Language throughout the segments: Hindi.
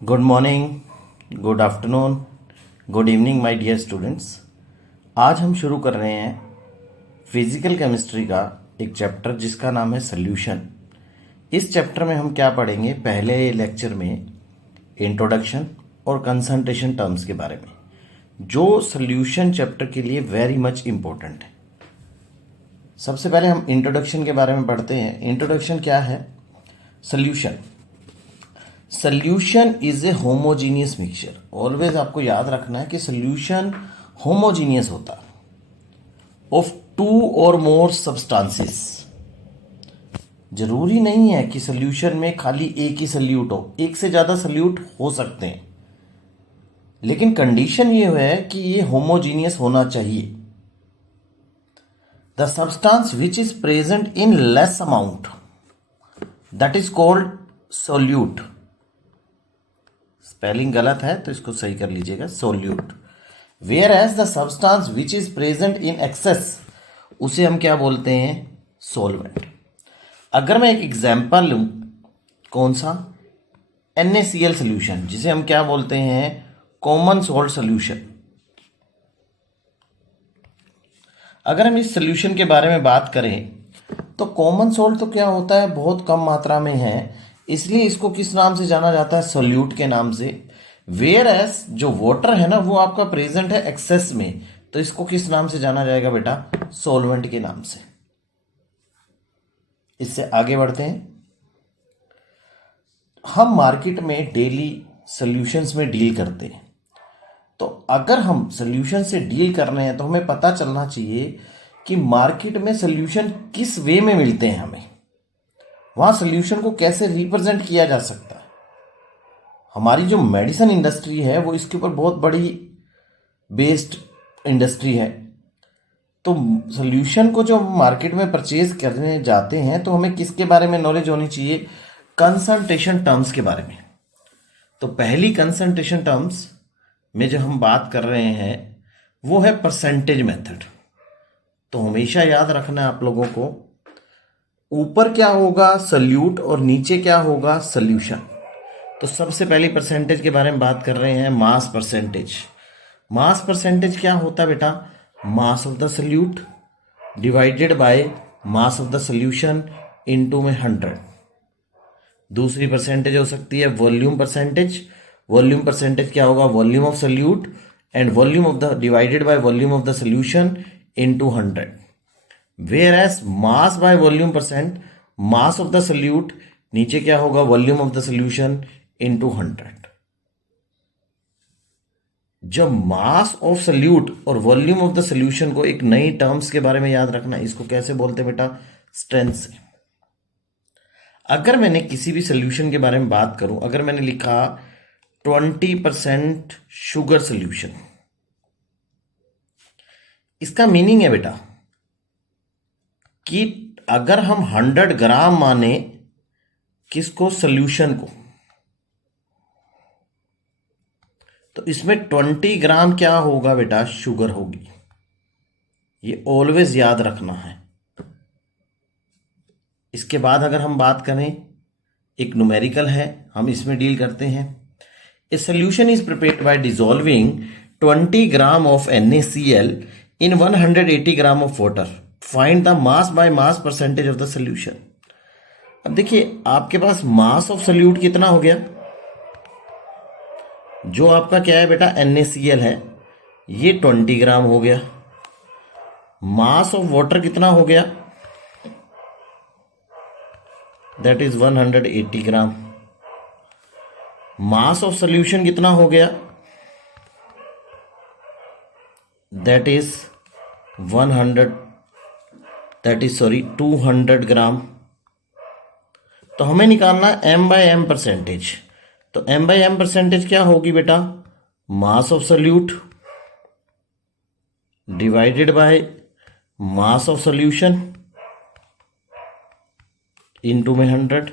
Good morning, good afternoon, good evening my dear students. आज हम शुरू कर रहे हैं फिजिकल केमिस्ट्री का एक चैप्टर जिसका नाम है सॉल्यूशन। इस चैप्टर में हम क्या पढ़ेंगे? पहले लेक्चर में इंट्रोडक्शन और कंसंट्रेशन टर्म्स के बारे में, जो सॉल्यूशन चैप्टर के लिए वेरी मच इम्पोर्टेंट है। सबसे पहले हम इंट्रोडक्शन के बारे में पढ़ते हैं। इंट्रोडक्शन क्या है? Solution solution is a homogeneous mixture. Always आपको याद रखना है कि सॉल्यूशन होमोजीनियस होता है ऑफ टू और मोर सब्सटेंसेस। जरूरी नहीं है कि सॉल्यूशन में खाली एक ही सॉल्यूट हो, एक से ज्यादा सॉल्यूट हो सकते हैं, लेकिन कंडीशन ये है कि ये होमोजीनियस होना चाहिए। The substance which is present in less amount that is called solute. Spelling गलत है तो इसको सही कर लीजिएगा, solute. Whereas the substance which is present in excess, उसे हम क्या बोलते हैं? सॉल्वेंट। अगर मैं एक एग्जांपल लूं, कौन सा? NaCl सोल्यूशन, जिसे हम क्या बोलते हैं? Common salt solution. अगर हम इस सोल्यूशन के बारे में बात करें तो कॉमन सॉल्ट तो क्या होता है? बहुत कम मात्रा में है, इसलिए इसको किस नाम से जाना जाता है? सोल्यूट के नाम से। वेयर एस जो वाटर है ना, वो आपका प्रेजेंट है एक्सेस में, तो इसको किस नाम से जाना जाएगा बेटा? सॉल्वेंट के नाम से। इससे आगे बढ़ते हैं। हम मार्केट में डेली सॉल्यूशंस में डील करते हैं, तो अगर हम सॉल्यूशन से डील कर रहे हैं तो हमें पता चलना चाहिए कि मार्केट में सॉल्यूशन किस वे में मिलते हैं, हमें वहां सॉल्यूशन को कैसे रिप्रेजेंट किया जा सकता है। हमारी जो मेडिसिन इंडस्ट्री है वो इसके ऊपर बहुत बड़ी बेस्ड इंडस्ट्री है। तो सॉल्यूशन को जो मार्केट में परचेज करने जाते हैं तो हमें किसके बारे में नॉलेज होनी चाहिए? कंसंट्रेशन टर्म्स के बारे में। तो पहली कंसंट्रेशन टर्म्स में जो हम बात कर रहे हैं वो है परसेंटेज मेथड। तो हमेशा याद रखना है आप लोगों को, ऊपर क्या होगा? सॉल्यूट, और नीचे क्या होगा? सॉल्यूशन। तो सबसे पहली परसेंटेज के बारे में बात कर रहे हैं, मास परसेंटेज। मास परसेंटेज क्या होता है बेटा? Mass of the solute divided by mass of the solution into में 100। दूसरी परसेंटेज हो सकती है वॉल्यूम परसेंटेज। वॉल्यूम परसेंटेज क्या होगा? Volume of solute and volume of the divided by volume of the solution into 100। Whereas mass by volume percent, mass of the solute, नीचे क्या होगा? Volume of the solution into 100। जब मास ऑफ सोल्यूट और वॉल्यूम ऑफ द सोल्यूशन को एक नई टर्म्स के बारे में याद रखना, इसको कैसे बोलते हैं बेटा? स्ट्रेंथ से। अगर मैंने किसी भी सोल्यूशन के बारे में बात करूं, अगर मैंने लिखा 20% शुगर सोल्यूशन, इसका मीनिंग है बेटा कि अगर हम 100 ग्राम माने किसको? सॉल्यूशन को, तो इसमें 20 ग्राम क्या होगा बेटा? शुगर होगी। ये ऑलवेज याद रखना है। इसके बाद अगर हम बात करें, एक न्यूमेरिकल है, हम इसमें डील करते हैं। A solution is prepared by dissolving 20 gram of NaCl in 180 gram of water. Find the mass by mass percentage of the solution. अब देखिए, आपके पास मास ऑफ सोल्यूट कितना हो गया? जो आपका क्या है बेटा? NaCl है, ये 20 ग्राम हो गया। मास ऑफ वाटर कितना हो गया? That is 180 gram. Mass of solution कितना हो गया? दैट इज 200 ग्राम। तो हमें निकालना M/M परसेंटेज। तो M/M परसेंटेज क्या होगी बेटा? मास of solute divided by mass of solution into में 100।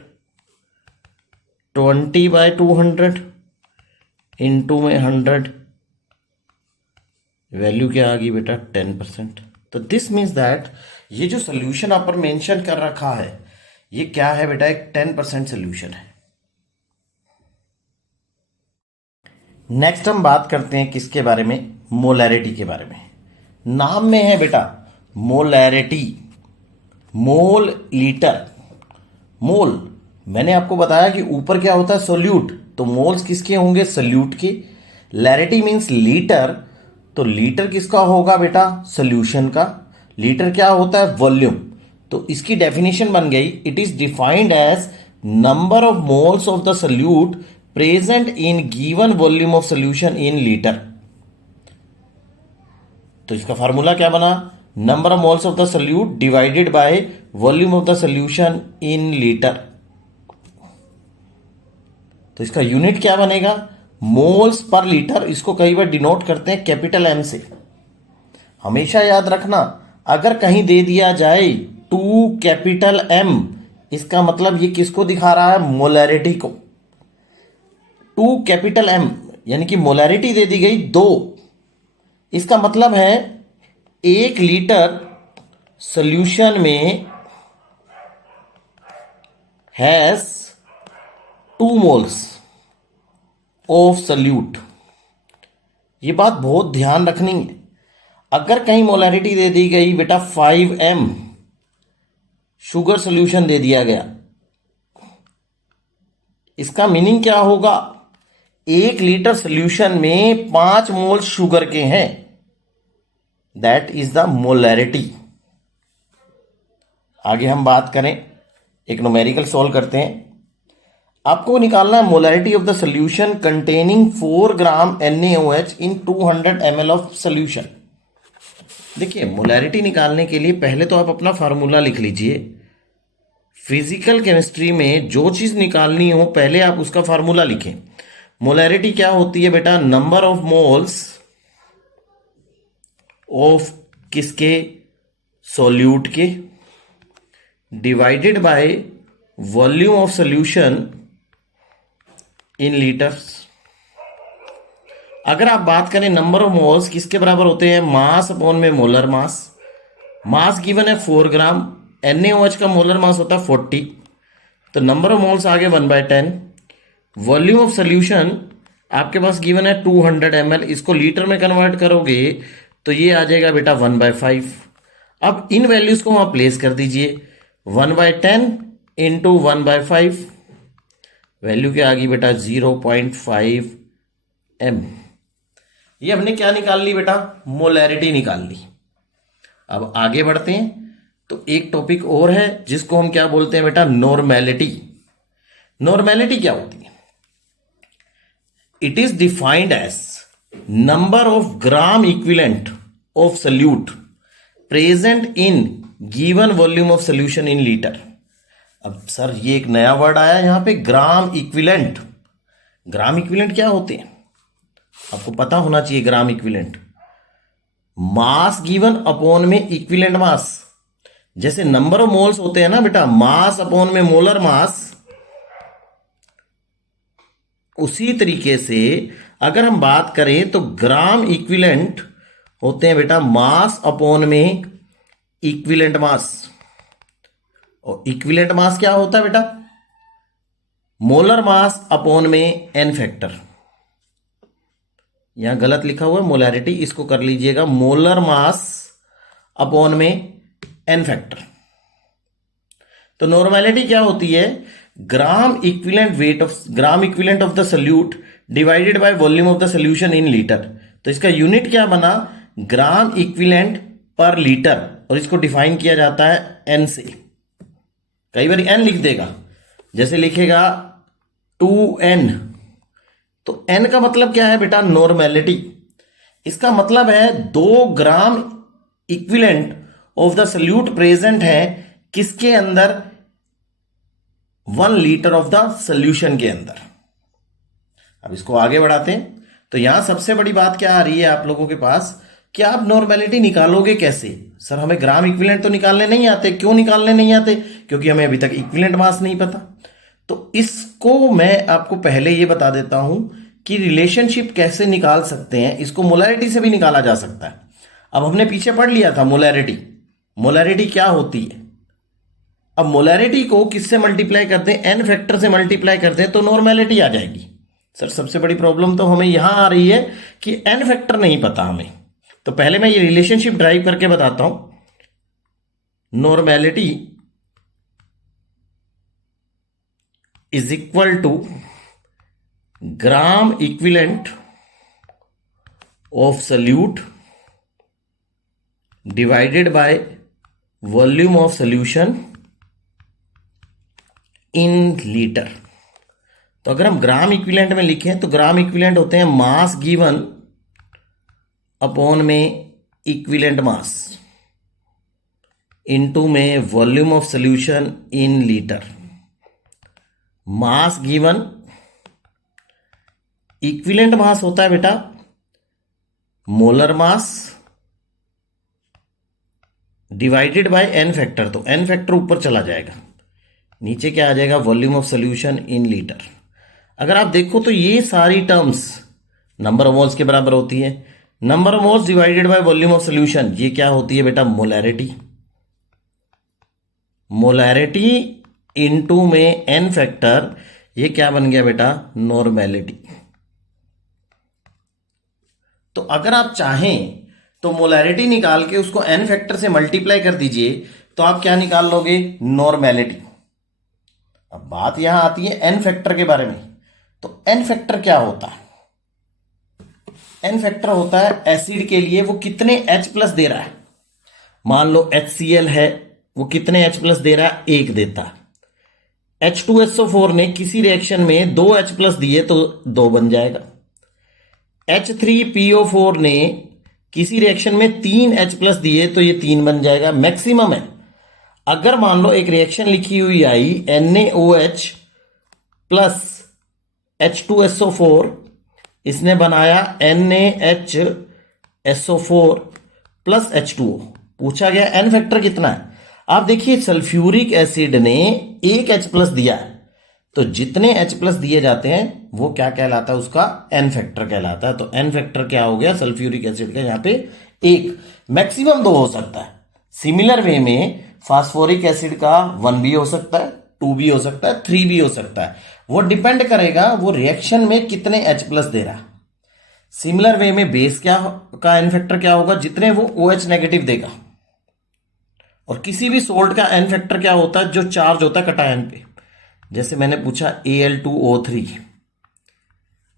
20/200 इनटू में 100, वैल्यू क्या आ गई बेटा? 10%। तो दिस मीन्स दैट ये जो सोल्यूशन आप पर मेंशन कर रखा है, ये क्या है बेटा? एक 10% सोल्यूशन है। नेक्स्ट हम बात करते हैं किसके बारे में, मोलैरिटी के बारे में। नाम में है बेटा मोलैरिटी, मोल लीटर। मोल मैंने आपको बताया कि ऊपर क्या होता है, सोल्यूट, तो मोल्स किसके होंगे, सोल्यूट के। लैरिटी मीन्स लीटर, तो लीटर किसका होगा बेटा, सोल्यूशन का। लीटर क्या होता है, वॉल्यूम। तो इसकी डेफिनेशन बन गई, it is defined as number of moles of the solute present in given volume of solution in litre. तो इसका फार्मूला क्या बना, number of moles of the solute divided by volume of the solution in litre. तो इसका यूनिट क्या बनेगा, मोल्स पर लीटर। इसको कई बार डिनोट करते हैं कैपिटल एम से। हमेशा याद रखना, अगर कहीं दे दिया जाए 2 कैपिटल एम, इसका मतलब ये किसको दिखा रहा है, मोलैरिटी को। 2 कैपिटल एम यानी कि मोलैरिटी दे दी गई 2, इसका मतलब है 1 लीटर सॉल्यूशन में हैज 2 मोल्स ऑफ सोल्यूट। ये बात बहुत ध्यान रखनी है। अगर कहीं मोलैरिटी दे दी गई बेटा 5m, शुगर सॉल्यूशन दे दिया गया, इसका मीनिंग क्या होगा, 1 लीटर सॉल्यूशन में 5 मोल शुगर के हैं, दैट इज द मोलैरिटी। आगे हम बात करें, एक न्यूमेरिकल सॉल्व करते हैं। आपको निकालना है molarity of the solution containing 4 gram NaOH in 200 ml of solution. देखिए, मोलैरिटी निकालने के लिए पहले तो आप अपना फार्मूला लिख लीजिए। फिजिकल केमिस्ट्री में जो चीज निकालनी हो पहले आप उसका फार्मूला लिखें। मोलैरिटी क्या होती है बेटा, नंबर ऑफ मोल्स ऑफ किसके, सोल्यूट के, divided by volume of solution in litres. अगर आप बात करें नंबर ऑफ मोल्स किसके बराबर होते हैं, मास अपॉन में मोलर मास। मास गिवन है 4 ग्राम, NaOH का मोलर मास होता है 40, तो नंबर ऑफ मोल्स आगे 1/10। वॉल्यूम ऑफ सोल्यूशन आपके पास गिवन है 200 ml, इसको लीटर में कन्वर्ट करोगे तो ये आ जाएगा बेटा 1/5। अब इन वैल्यूज को वहां प्लेस कर दीजिए, 1/10 इंटू 1/5, वैल्यू क्या आ गई बेटा 0.5 m। ये हमने क्या निकाल ली बेटा, मोलैरिटी निकाल ली। अब आगे बढ़ते हैं, तो एक टॉपिक और है जिसको हम क्या बोलते हैं बेटा, नॉर्मेलिटी। नॉर्मेलिटी क्या होती है, it is defined as number of gram equivalent of solute present in given volume of solution in litre. अब सर ये एक नया वर्ड आया यहां पे, ग्राम इक्विवेलेंट। ग्राम इक्विवेलेंट क्या होते हैं, आपको पता होना चाहिए। Gram equivalent mass given upon में इक्विवेलेंट मास। जैसे नंबर ऑफ मोल्स होते हैं ना बेटा, मास अपॉन में मोलर मास, उसी तरीके से अगर हम बात करें तो ग्राम इक्विवेलेंट होते हैं बेटा मास अपॉन में इक्विवेलेंट मास। और इक्विवेलेंट मास क्या होता है बेटा, मोलर मास अपॉन में n फैक्टर। यहां गलत लिखा हुआ है मोलैरिटी, इसको कर लीजिएगा मोलर मास अपॉन में n फैक्टर। तो नॉर्मेलिटी क्या होती है, ग्राम equivalent weight of gram equivalent of the solute divided by volume of the solution in litre. तो इसका यूनिट क्या बना, ग्राम इक्विवेलेंट पर लीटर, और इसको डिफाइन किया जाता है n से। कई बार n लिख देगा, जैसे लिखेगा 2n, तो n का मतलब क्या है बेटा, नॉर्मेलिटी। इसका मतलब है 2 ग्राम equivalent of the solute present है किसके अंदर, 1 लीटर ऑफ द सोल्यूशन के अंदर। अब इसको आगे बढ़ाते हैं, तो यहां सबसे बड़ी बात क्या आ रही है आप लोगों के पास, कि आप नॉर्मेलिटी निकालोगे कैसे। सर हमें ग्राम इक्विवेलेंट तो निकालने नहीं आते। क्यों निकालने नहीं आते, क्योंकि हमें अभी तक इक्विवेलेंट मास नहीं पता। तो इसको मैं आपको पहले ये बता देता हूं कि रिलेशनशिप कैसे निकाल सकते हैं। इसको मोलैरिटी से भी निकाला जा सकता है। अब हमने पीछे पढ़ लिया था मोलैरिटी, मोलैरिटी क्या होती है। अब मोलैरिटी को किससे मल्टीप्लाई करते हैं, n फैक्टर से मल्टीप्लाई करते हैं तो नॉर्मेलिटी आ जाएगी। सर सबसे बड़ी प्रॉब्लम तो हमें यहां आ रही है कि एन फैक्टर नहीं पता हमें। तो पहले मैं ये रिलेशनशिप ड्राइव करके बताता हूं। Normality is equal to gram equivalent of solute divided by volume of solution in litre. तो अगर हम ग्राम इक्विवेलेंट में लिखें तो ग्राम इक्विवेलेंट होते हैं मास गिवन अपॉन में इक्विवेलेंट मास इनटू में volume of solution in litre. Mass given equivalent mass होता है बेटा molar mass divided by N factor. तो एन फैक्टर ऊपर चला जाएगा, नीचे क्या आ जाएगा volume of solution in litre. अगर आप देखो तो ये सारी टर्म्स नंबर ऑफ मोल्स के बराबर होती है। Number of moles divided by volume of solution ये क्या होती है बेटा मोलैरिटी। मोलैरिटी इनटू में एन फैक्टर ये क्या बन गया बेटा नॉर्मेलिटी। तो अगर आप चाहें तो मोलैरिटी निकाल के उसको एन फैक्टर से मल्टीप्लाई कर दीजिए तो आप क्या निकाल लोगे नॉर्मेलिटी। अब बात यहां आती है एन फैक्टर के बारे में। तो एन फैक्टर क्या होता है? एन फैक्टर होता है एसिड के लिए वो कितने H प्लस दे रहा है। मान लो HCl है, वो कितने H प्लस दे रहा है? 1 देता है। H2SO4 ने किसी रिएक्शन में 2 H प्लस दिए तो 2 बन जाएगा। H3PO4 ने किसी रिएक्शन में 3 H प्लस दिए तो ये 3 बन जाएगा। मैक्सिमम है। अगर मान लो एक रिएक्शन लिखी हुई आई NaOH प्लस H2SO4, इसने बनाया NaHSO4 प्लस H2O। पूछा गया एन फैक्टर कितना है। आप देखिए सल्फ्यूरिक एसिड ने 1 H प्लस दिया है, तो जितने H प्लस दिए जाते हैं वो क्या कहलाता है? उसका एन फैक्टर कहलाता है। तो एन फैक्टर क्या हो गया सल्फ्यूरिक एसिड का? यहां पे 1, मैक्सिमम 2 हो सकता है। सिमिलर वे में फास्फोरिक एसिड का 1 भी हो सकता है, 2 भी हो सकता है, 3 भी हो सकता है। वो डिपेंड करेगा वो रिएक्शन में कितने H प्लस दे रहा है। सिमिलर वे में बेस क्या का एन फैक्टर क्या होगा? जितने वो OH नेगेटिव देगा। और किसी भी सोल्ट का एन फैक्टर क्या होता है? जो चार्ज होता है कटायन पे। जैसे मैंने पूछा Al2O3,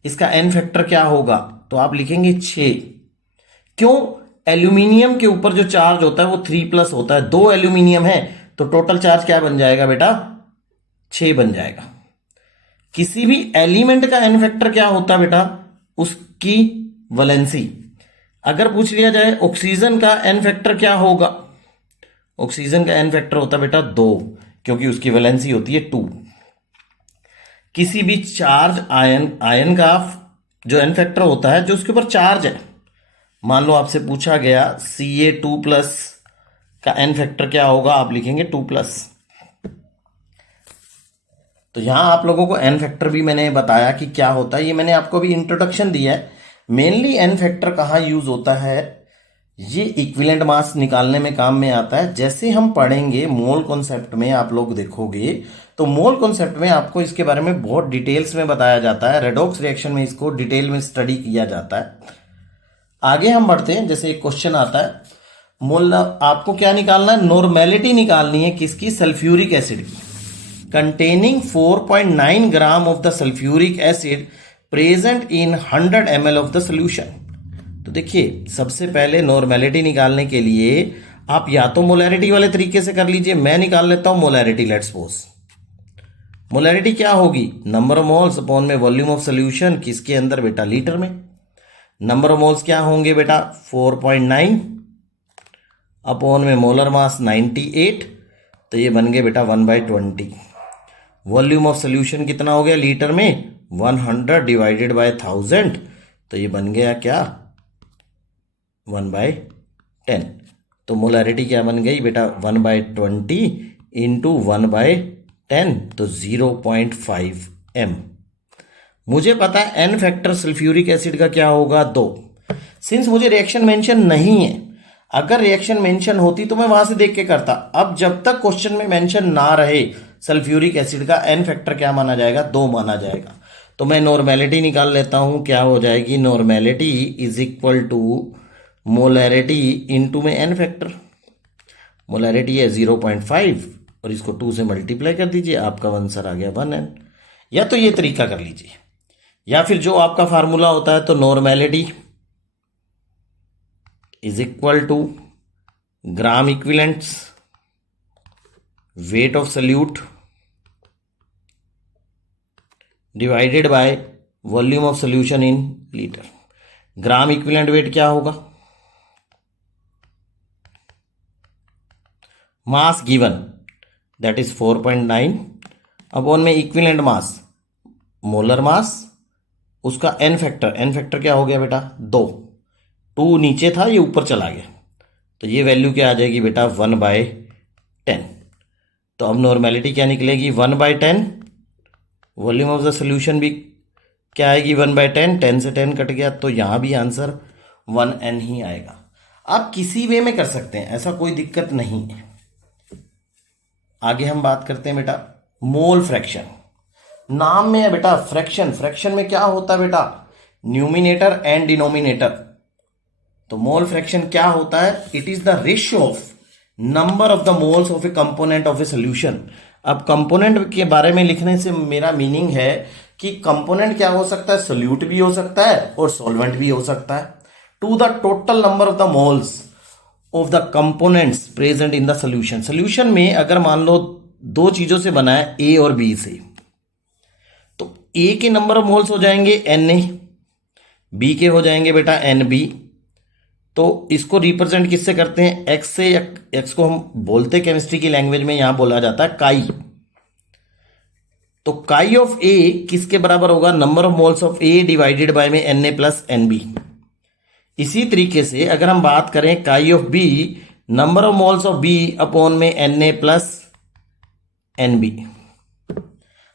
इसका एन फैक्टर क्या होगा? तो आप लिखेंगे 6। क्यों? एल्यूमिनियम के ऊपर जो चार्ज होता है वो 3 प्लस होता है। 2 एल्यूमिनियम है तो टोटल चार्ज क्या बन जाएगा बेटा? 6 बन जाएगा। किसी भी एलिमेंट का एन फैक्टर क्या होता है बेटा? उसकी वैलेंसी। अगर पूछ लिया जाए ऑक्सीजन का एन फैक्टर क्या होगा? ऑक्सीजन का एन फैक्टर होता है बेटा 2, क्योंकि उसकी वैलेंसी होती है 2। किसी भी चार्ज आयन का जो एन फैक्टर होता है जो उसके ऊपर चार्ज है, मान लो आपसे पूछा गया Ca2 प्लस का एन फैक्टर क्या होगा? आप लिखेंगे 2 प्लस। तो यहां आप लोगों को एन फैक्टर भी मैंने बताया कि क्या होता है। ये मैंने आपको भी इंट्रोडक्शन दिया है। मेनली एन फैक्टर कहाँ यूज होता है? ये इक्विवेलेंट मास निकालने में काम में आता है। जैसे हम पढ़ेंगे मोल कॉन्सेप्ट में, आप लोग देखोगे तो मोल कॉन्सेप्ट में आपको इसके बारे में बहुत डिटेल्स में बताया जाता है। रेडॉक्स रिएक्शन में इसको डिटेल में स्टडी किया जाता है। आगे हम बढ़ते हैं। जैसे एक क्वेश्चन आता है, मोल आपको क्या निकालना है? नॉर्मेलिटी निकालनी है किसकी? सल्फ्यूरिक एसिड की। Containing 4.9 gram of the sulphuric acid present in 100 ml of the solution. तो देखिए सबसे पहले नॉर्मेलिटी निकालने के लिए आप या तो मोलैरिटी वाले तरीके से कर लीजिए। मैं निकाल लेता हूं मोलैरिटी। लेट्स सपोज मोलैरिटी क्या होगी? नंबर ऑफ मोल्स अपॉन में वॉल्यूम ऑफ सोल्यूशन, किसके अंदर बेटा? लीटर में। नंबर ऑफ मोल्स क्या होंगे बेटा? 4.9 अपॉन में मोलर मास 98, तो ये बन गए बेटा 1/20। वॉल्यूम ऑफ सोल्यूशन कितना हो गया लीटर में? 100 डिवाइडेड बाय 1000, तो ये बन गया क्या? 1/10। तो मोलैरिटी क्या बन गई बेटा? 1/20 इंटू 1/10, तो 0.5 m। मुझे पता है एन फैक्टर सल्फ्यूरिक एसिड का क्या होगा? 2। सिंस मुझे रिएक्शन मेंशन नहीं है, अगर रिएक्शन मेंशन होती तो मैं वहां से देख के करता। अब जब तक क्वेश्चन में मेंशन ना रहे सल्फ्यूरिक एसिड का एन फैक्टर क्या माना जाएगा? 2 माना जाएगा। तो मैं नॉर्मेलिटी निकाल लेता हूं, क्या हो जाएगी, normality is equal to molarity into में n फैक्टर। मोलैरिटी है 0.5 और इसको 2 से मल्टीप्लाई कर दीजिए, आपका आंसर आ गया 1n। या तो ये तरीका कर लीजिए, या फिर जो आपका फार्मूला होता है, तो normality is equal to gram equivalents weight of solute divided by volume of solution in litre. Gram equivalent weight क्या होगा, mass given that is 4.9 upon में इक्विवेलेंट मास, मोलर मास, उसका एन फैक्टर क्या हो गया बेटा 2 नीचे था ये ऊपर चला गया, तो ये वैल्यू क्या आ जाएगी बेटा 1/10। तो अब नॉर्मेलिटी क्या निकलेगी 1/10, वॉल्यूम ऑफ द सोल्यूशन भी क्या आएगी 1/10, 10 से 10 कट गया, तो यहां भी आंसर 1n ही आएगा। आप किसी वे में कर सकते हैं, ऐसा कोई दिक्कत नहीं है। आगे हम बात करते हैं बेटा मोल फ्रैक्शन। नाम में है बेटा फ्रैक्शन, फ्रैक्शन में क्या होता है बेटा, न्यूमिनेटर एंड डिनोमिनेटर। तो मोल फ्रैक्शन क्या होता है, it is the ratio of number of the moles of A component of a solution. अब कंपोनेंट के बारे में लिखने से मेरा मीनिंग है कि कंपोनेंट क्या हो सकता है, सोल्यूट भी हो सकता है और सॉल्वेंट भी हो सकता है, to the total number of the moles of the components present in the solution. Solution में अगर मान लो दो चीजों से बना है, ए और बी से, तो ए के नंबर ऑफ मोल्स हो जाएंगे Na, बी के हो जाएंगे बेटा Nb। तो इसको रिप्रेजेंट किससे करते हैं, एक्स से, या एक्स को हम बोलते केमिस्ट्री की लैंग्वेज में यहां बोला जाता है काई। तो काई ऑफ ए किसके बराबर होगा, number of moles of A divided by में Na प्लस Nb। इसी तरीके से अगर हम बात करें chi of B, number of moles of B upon में Na प्लस Nb।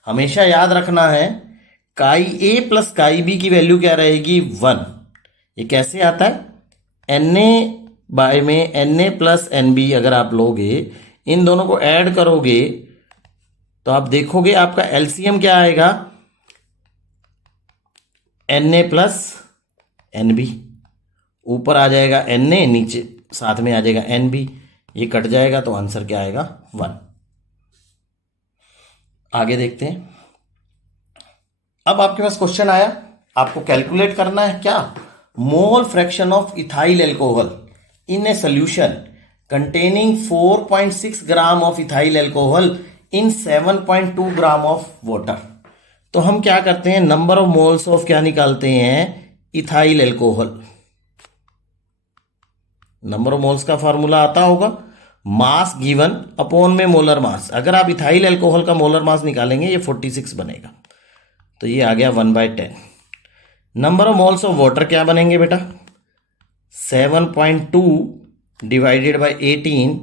हमेशा याद रखना है chi A plus chi B की वैल्यू क्या रहेगी 1। ये कैसे आता है, Na बाय में Na प्लस Nb अगर आप लोगे, इन दोनों को ऐड करोगे तो आप देखोगे आपका एलसीएम क्या आएगा, Na प्लस Nb। ऊपर आ जाएगा Na, नीचे साथ में आ जाएगा Nb, ये कट जाएगा तो आंसर क्या आएगा 1। आगे देखते हैं। अब आपके पास क्वेश्चन आया, आपको कैलकुलेट करना है क्या, mole fraction of ethyl alcohol in a solution containing 4.6 gram of ethyl alcohol in 7.2 gram of water. तो हम क्या करते हैं, नंबर ऑफ मोल्स ऑफ क्या निकालते हैं, ethyl alcohol. Number of moles का फॉर्मूला आता होगा, मास गिवन अपॉन में मोलर मास। अगर आप इथाइल एल्कोहल का मोलर मास निकालेंगे ये 46 बनेगा, तो ये आ गया 1/10। Number of moles of water क्या बनेंगे बेटा, 7.2 डिवाइडेड बाय 18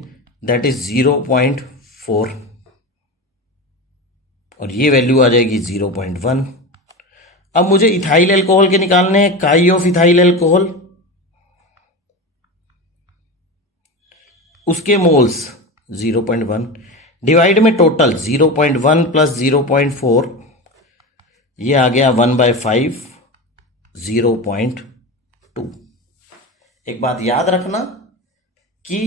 दैट इज 0.4, और ये वैल्यू आ जाएगी 0.1। अब मुझे इथाइल एल्कोहल के निकालने हैं, काई ऑफ इथाइल एल्कोहल, उसके मोल्स 0.1 डिवाइड में टोटल 0.1 प्लस 0.4, ये आ गया 1/5 0.2। एक बात याद रखना कि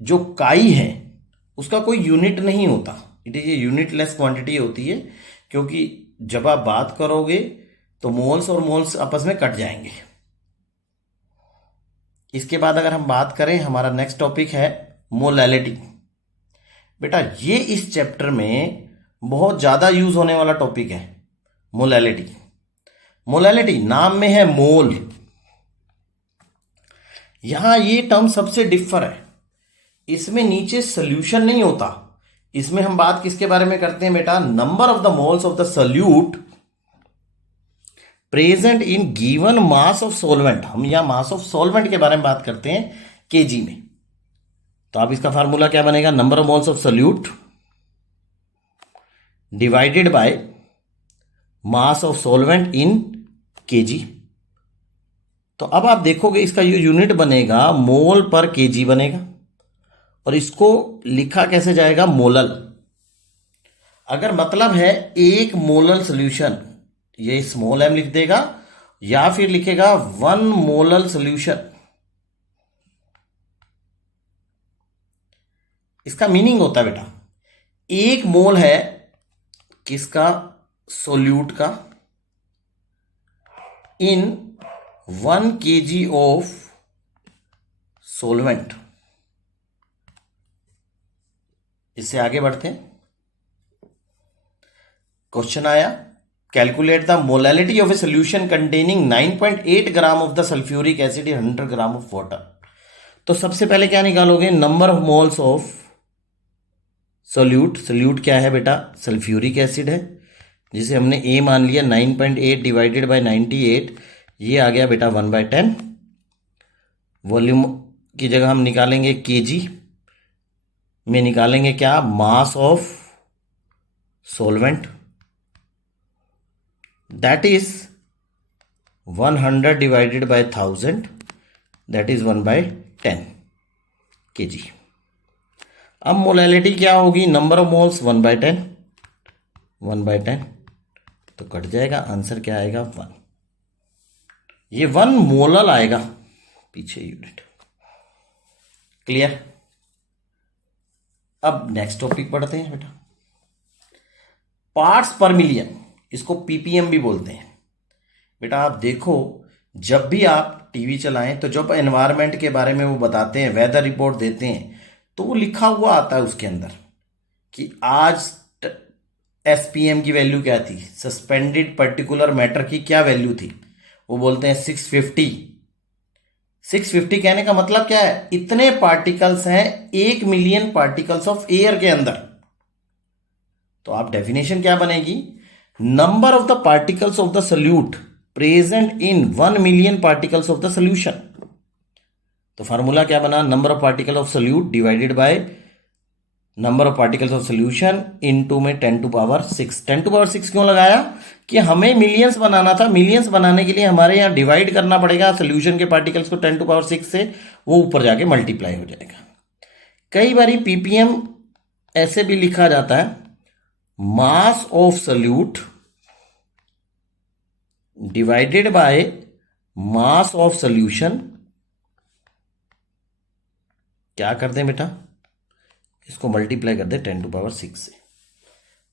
जो काई है उसका कोई यूनिट नहीं होता, it is a unitless quantity होती है, क्योंकि जब आप बात करोगे तो मोल्स और मोल्स आपस में कट जाएंगे। इसके बाद अगर हम बात करें, हमारा नेक्स्ट टॉपिक है मोलैलिटी। बेटा ये इस चैप्टर में बहुत ज्यादा यूज होने वाला टॉपिक है मोलैलिटी। मोलैलिटी नाम में है मोल, यहां ये टर्म सबसे डिफर है, इसमें नीचे सोल्यूशन नहीं होता। इसमें हम बात किसके बारे में करते हैं बेटा, number of the moles of the solute present in given mass of solvent. हम यहां मास ऑफ सॉल्वेंट के बारे में बात करते हैं केजी में। तो आप इसका फार्मूला क्या बनेगा, number of moles of solute divided by mass of solvent in KG. तो अब आप देखोगे इसका ये यूनिट बनेगा मोल पर केजी बनेगा, और इसको लिखा कैसे जाएगा, मोलल। अगर मतलब है एक मोलल सोल्यूशन, ये स्मॉल m लिख देगा, या फिर लिखेगा 1 मोलल सोल्यूशन। इसका मीनिंग होता है बेटा, 1 मोल है किसका, सोल्यूट का, इन 1 kg ऑफ सोलवेंट। इससे आगे बढ़ते हैं। क्वेश्चन आया, calculate the molality of a solution containing 9.8 gram of the sulphuric acid in 100 gram of water. तो सबसे पहले क्या निकालोगे, number of moles of solute. Solute क्या है बेटा, सल्फ्यूरिक एसिड है, जिसे हमने ए मान लिया 9.8 डिवाइडेड बाय 98, ये आ गया बेटा 1/10। वॉल्यूम की जगह हम निकालेंगे केजी में, निकालेंगे क्या, mass of solvent, that is 100 divided by 1000, that is 1/10 kg। अब मोलैलिटी क्या होगी, नंबर ऑफ मोल्स 1/10, 1/10 तो कट जाएगा, आंसर क्या आएगा 1। ये 1 मोलल आएगा पीछे यूनिट। क्लियर। अब नेक्स्ट टॉपिक पढ़ते हैं बेटा, पार्ट्स पर मिलियन, इसको पीपीएम भी बोलते हैं। बेटा आप देखो, जब भी आप टीवी चलाएं तो जब एनवायरनमेंट के बारे में वो बताते हैं, वेदर रिपोर्ट देते हैं, तो वो लिखा हुआ आता है उसके अंदर कि आज एसपीएम की वैल्यू क्या थी, सस्पेंडेड पर्टिकुलर मैटर की क्या वैल्यू थी, वो बोलते हैं 650। 650 कहने का मतलब क्या है, इतने पार्टिकल्स हैं 1 मिलियन पार्टिकल्स ऑफ एयर के अंदर। तो आप डेफिनेशन क्या बनेगी, number of the particles of the solute present in 1 million particles of the solution. तो फार्मूला क्या बना, number of particle of solute divided by number of particles of solution into में 10⁶। 10⁶ क्यों लगाया, कि हमें मिलियंस बनाना था। मिलियंस बनाने के लिए हमारे यहाँ डिवाइड करना पड़ेगा सोल्यूशन के पार्टिकल्स को 10⁶ से, वो ऊपर जाके मल्टीप्लाई हो जाएगा। कई बार पीपीएम ऐसे भी लिखा जाता है, मास of solute divided by mass of solution. क्या करते हैं बेटा, इसको मल्टीप्लाई कर दे 10⁶ से।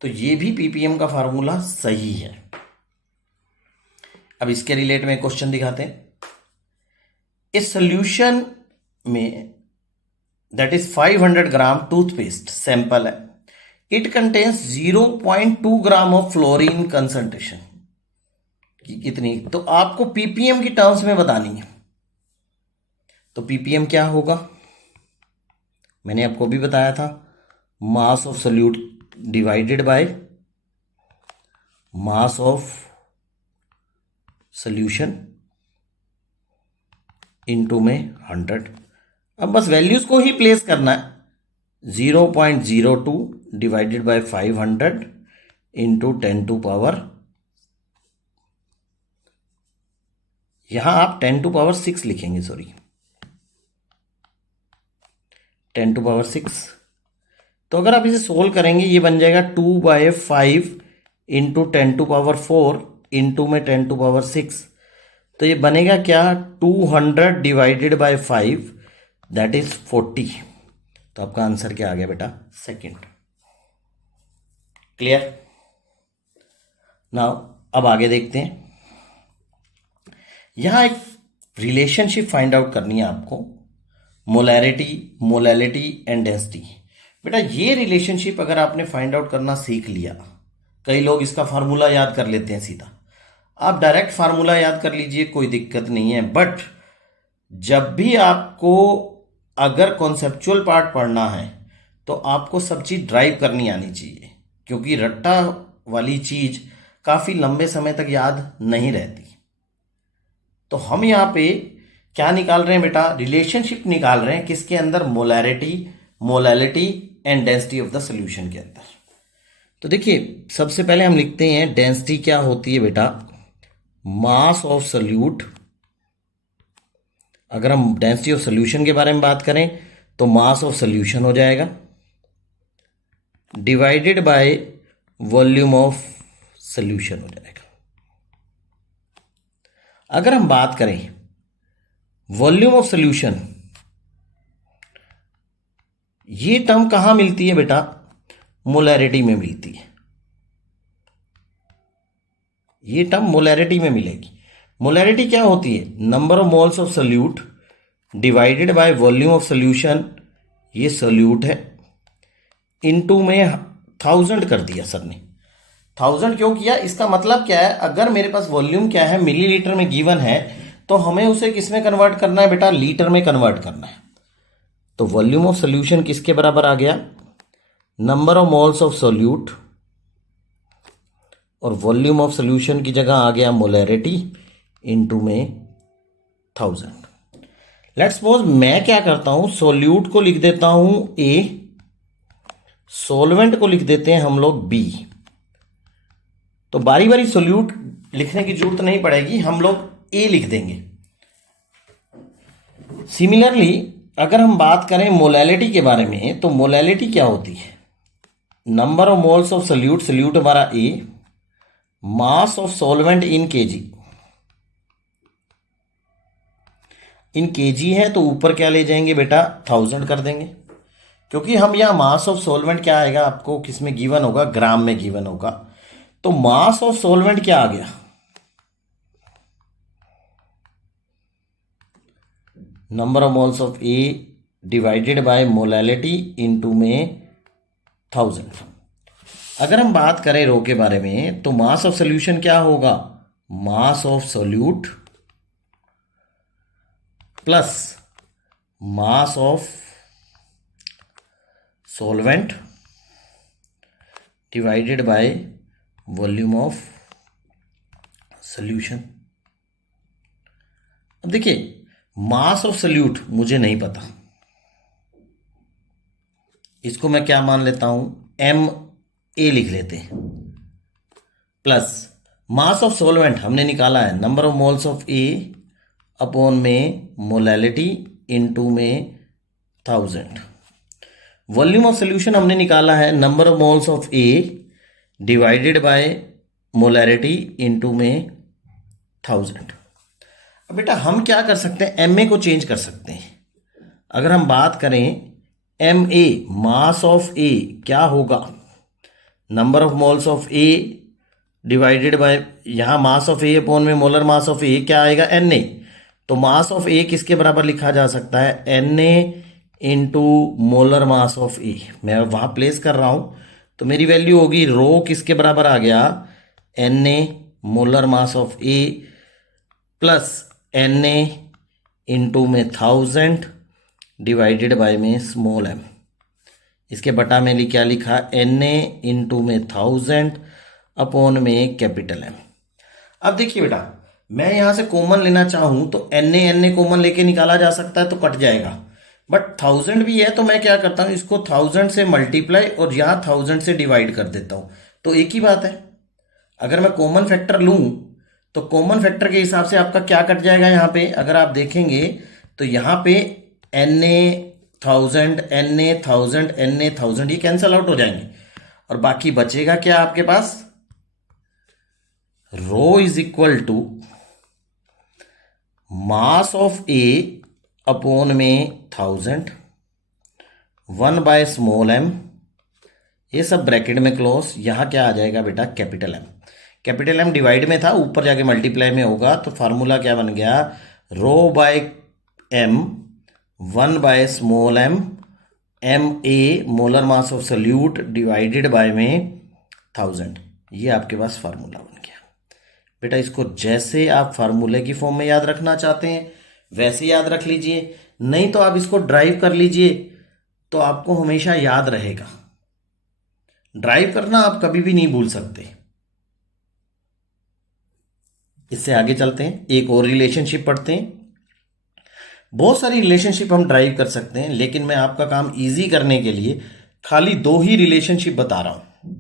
तो ये भी पीपीएम का फार्मूला सही है। अब इसके रिलेट में क्वेश्चन दिखाते हैं। इस सोल्यूशन में that is 500 gram toothpaste sample है, it contains 0.2 gram of fluorine concentration की कितनी, तो आपको पीपीएम की टर्म्स में बतानी है। तो पीपीएम क्या होगा, मैंने आपको भी बताया था, मास of solute divided by mass of solution into में 100। अब बस वैल्यूज को ही प्लेस करना है, 0.02 डिवाइडेड बाय 500 इंटू 10⁻, यहां आप 10⁶ लिखेंगे, सॉरी 10⁶। तो अगर आप इसे सोल्व करेंगे, ये बन जाएगा 2/5 इंटू 10⁴ इंटू में 10⁶। तो ये बनेगा क्या, 200 डिवाइडेड बाय 5, दैट इज 40। तो आपका आंसर क्या आ गया बेटा, सेकंड। क्लियर। नाउ अब आगे देखते हैं। यहां एक रिलेशनशिप फाइंड आउट करनी है आपको, मोलैरिटी, मोलैलिटी एंड डेंसिटी। बेटा ये रिलेशनशिप अगर आपने फाइंड आउट करना सीख लिया, कई लोग इसका फार्मूला याद कर लेते हैं सीधा, आप डायरेक्ट फार्मूला याद कर लीजिए, कोई दिक्कत नहीं है। बट जब भी आपको अगर कॉन्सेप्चुअल पार्ट पढ़ना है तो आपको सब चीज ड्राइव करनी आनी चाहिए, क्योंकि रट्टा वाली चीज काफी लंबे समय तक याद नहीं रहती। तो हम यहां पे क्या निकाल रहे हैं बेटा, रिलेशनशिप निकाल रहे हैं किसके अंदर, molarity, molality and density of the solution के अंदर। तो देखिए सबसे पहले हम लिखते हैं डेंसिटी क्या होती है बेटा, मास ऑफ सोल्यूट। अगर हम डेंसिटी ऑफ सोल्यूशन के बारे में बात करें तो मास ऑफ सोल्यूशन हो जाएगा divided by volume of solution हो जाएगा। अगर हम बात करें वॉल्यूम ऑफ सॉल्यूशन, ये टर्म कहां मिलती है बेटा? मोलैरिटी में मिलती है। ये टर्म मोलैरिटी में मिलेगी। मोलैरिटी क्या होती है? Number of moles of solute divided by volume of solution, ये सोल्यूट है, इनटू में 1000 कर दिया सर ने। 1000 क्यों किया? इसका मतलब क्या है, अगर मेरे पास वॉल्यूम क्या है, मिलीलीटर में गिवन है, तो हमें उसे किस में कन्वर्ट करना है बेटा? लीटर में कन्वर्ट करना है। तो वॉल्यूम ऑफ सोल्यूशन किसके बराबर आ गया? Number of moles of solute, और वॉल्यूम ऑफ सोल्यूशन की जगह आ गया मोलैरिटी इनटू में 1000। लेट्स सपोज मैं क्या करता हूं, सोल्यूट को लिख देता हूं ए, सोलवेंट को लिख देते हैं हम लोग बी। तो बारी बारी सोल्यूट लिखने की जरूरत नहीं पड़ेगी, हम लोग ए लिख देंगे। सिमिलरली अगर हम बात करें मोलैलिटी के बारे में, तो मोलैलिटी क्या होती है? Number of moles of solute, solute हमारा A, mass of solvent in kg. In kg है तो ऊपर क्या ले जाएंगे बेटा? 1000 कर देंगे, क्योंकि हम यहां मास ऑफ सॉल्वेंट क्या आएगा आपको किस में गिवन होगा? ग्राम में गिवन होगा। तो मास ऑफ सॉल्वेंट क्या आ गया? Number of moles of A divided bye molality into में 1000। अगर हम बात करें रो के बारे में, तो मास ऑफ सोल्यूशन क्या होगा? Mass of solute plus mass of solvent divided by volume of solution. अब देखिए, मास ऑफ सोल्यूट मुझे नहीं पता, इसको मैं क्या मान लेता हूं? एम ए लिख लेते हैं, प्लस मास ऑफ सॉल्वेंट हमने निकाला है number of moles of A upon में मोलैलिटी इनटू में 1000। वॉल्यूम ऑफ सोल्यूशन हमने निकाला है number of moles of A divided bye molarity into में 1000। अब बेटा हम क्या कर सकते हैं? एम ए को चेंज कर सकते हैं। अगर हम बात करें M A, mass of A क्या होगा? Number of moles of A divided by, यहां मास ऑफ ए अपॉन में मोलर मास ऑफ ए क्या आएगा? N A. तो मास ऑफ ए किसके बराबर लिखा जा सकता है? N A into molar mass of A. मैं वहां प्लेस कर रहा हूं, तो मेरी वैल्यू होगी रो किसके बराबर आ गया? N A molar mass of A plus N A into में 1000 डिवाइडेड बाय में स्मॉल एम। इसके बटा में क्या लिखा? एन ए इंटू में 1000 अपॉन में कैपिटल एम। अब देखिए बेटा, मैं यहां से कॉमन लेना चाहूं तो एन ए कॉमन लेके निकाला जा सकता है, तो कट जाएगा। बट 1000 भी है तो मैं क्या करता हूं, इसको 1000 से मल्टीप्लाई और यहां 1000 से डिवाइड कर देता हूं, तो एक ही बात है। अगर मैं कॉमन फैक्टर लूं तो कॉमन फैक्टर के हिसाब से आपका क्या कट जाएगा? यहां पे अगर आप देखेंगे तो यहां पे N A 1000 N A 1000 N A 1000 ये कैंसल आउट हो जाएंगे, और बाकी बचेगा क्या आपके पास? Rho is equal to mass of A upon में 1000 1 बाय स्मॉल एम, ये सब ब्रैकेट में क्लोज। यहां क्या आ जाएगा बेटा? Capital M. Capital M divide में था, ऊपर जाके मल्टीप्लाई में होगा, तो फार्मूला क्या बन गया? Rho by M 1 by small m, M A molar mass of solute divided by में 1000। ये आपके पास फार्मूला बन गया। बेटा इसको जैसे आप फार्मूले की फॉर्म में याद रखना चाहते हैं वैसे याद रख लीजिए, नहीं तो आप इसको ड्राइव कर लीजिए, तो आपको हमेशा याद रहेगा। ड्राइव करना आप कभी भी नहीं भूल सकते। इससे आगे चलते हैं, एक और रिलेशनशिप पढ़ते हैं। बहुत सारी रिलेशनशिप हम ड्राइव कर सकते हैं, लेकिन मैं आपका काम इजी करने के लिए खाली 2 ही रिलेशनशिप बता रहा हूं।